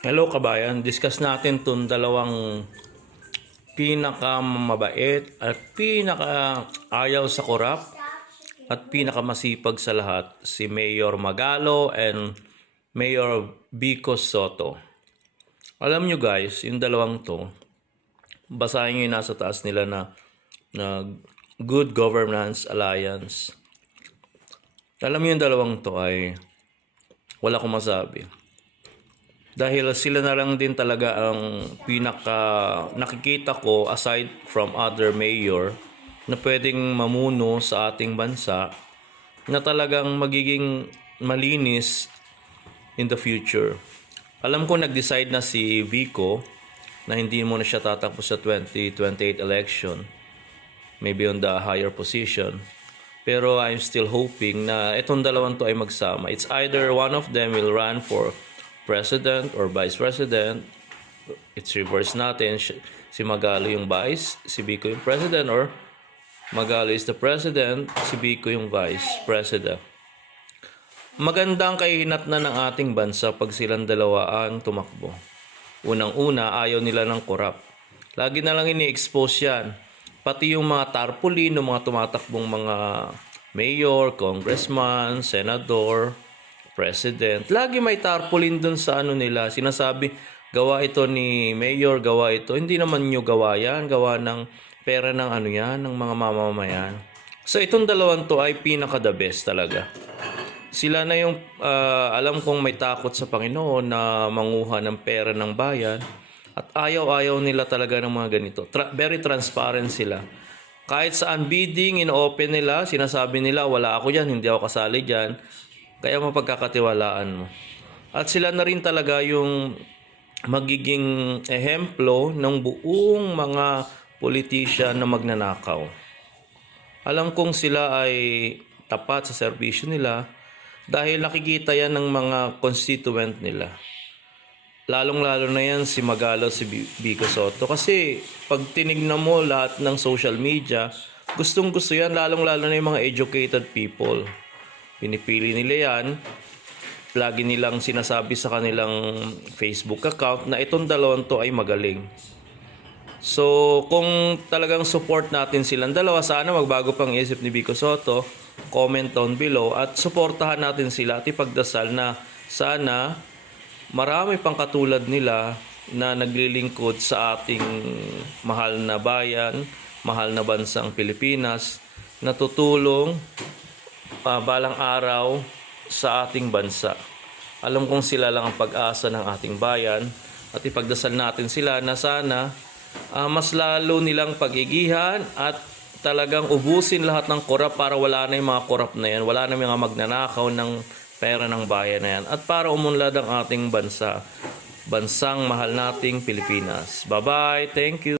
Hello kabayan, discuss natin itong dalawang pinakamabait at pinaka-ayaw sa korap at pinakamasipag sa lahat, si Mayor Magalo and Mayor Vico Soto. Alam nyo guys, yung dalawang to, basahin nyo yung nasa taas nila na Good Governance Alliance. Alam nyo yung dalawang to ay wala akong masabi. Dahil sila na lang din talaga ang nakikita ko aside from other mayor na pwedeng mamuno sa ating bansa na talagang magiging malinis in the future. Alam ko nag-decide na si Vico na hindi mo na siya tatakbo sa 2028 election, maybe on the higher position. Pero I'm still hoping na itong dalawang to ay magsama. It's either one of them will run for president or vice president. It's reverse natin. Si Magalo yung vice, si Vico yung president, or Magalo is the president, si Vico yung vice president. Magandang kahihinatnan ng ating bansa pag silang dalawa ang tumakbo. Unang-una, ayaw nila ng korap. Lagi na lang ini-expose yan. Pati yung mga tarpaulin ng mga tumatakbong mga mayor, congressman, senador, president. Lagi may tarpaulin dun sa ano nila. Sinasabi, gawa ito ni mayor, gawa ito. Hindi naman nyo gawa yan. Gawa ng pera ng ano yan, ng mga mamamayan. So itong dalawang to ay pinaka-the best talaga. Sila na yung alam kong may takot sa Panginoon na manguha ng pera ng bayan. At ayaw-ayaw nila talaga ng mga ganito. Very transparent sila. Kahit saan bidding, in-open nila, sinasabi nila, wala ako dyan, hindi ako kasali dyan. Kaya mapagkakatiwalaan mo. At sila na rin talaga yung magiging ehemplo ng buong mga politician na magnanakaw. Alam kong sila ay tapat sa serbisyo nila dahil nakikita yan ng mga constituent nila. Lalong-lalo na yan si Magalo, si Vico Soto. Kasi pag tinignan mo lahat ng social media, gustong-gusto yan, lalong-lalo na yung mga educated people. Pinipili nila yan. Lagi nilang sinasabi sa kanilang Facebook account na itong dalawang to ay magaling. So, kung talagang support natin silang dalawa, sana magbago pang isip ni Vico Soto. Comment down below at suportahan natin sila at ipagdasal na sana marami pang katulad nila na naglilingkod sa ating mahal na bayan, mahal na bansang Pilipinas, na tutulong balang araw sa ating bansa. Alam kong sila lang ang pag-asa ng ating bayan at ipagdasal natin sila na sana mas lalo nilang pagigihan at talagang ubusin lahat ng korap para wala na yung mga korap na yan, wala na yung mga magnanakaw ng pera ng bayan na yan, at para umunlad ang ating bansa, bansang mahal nating Pilipinas. Bye-bye, thank you.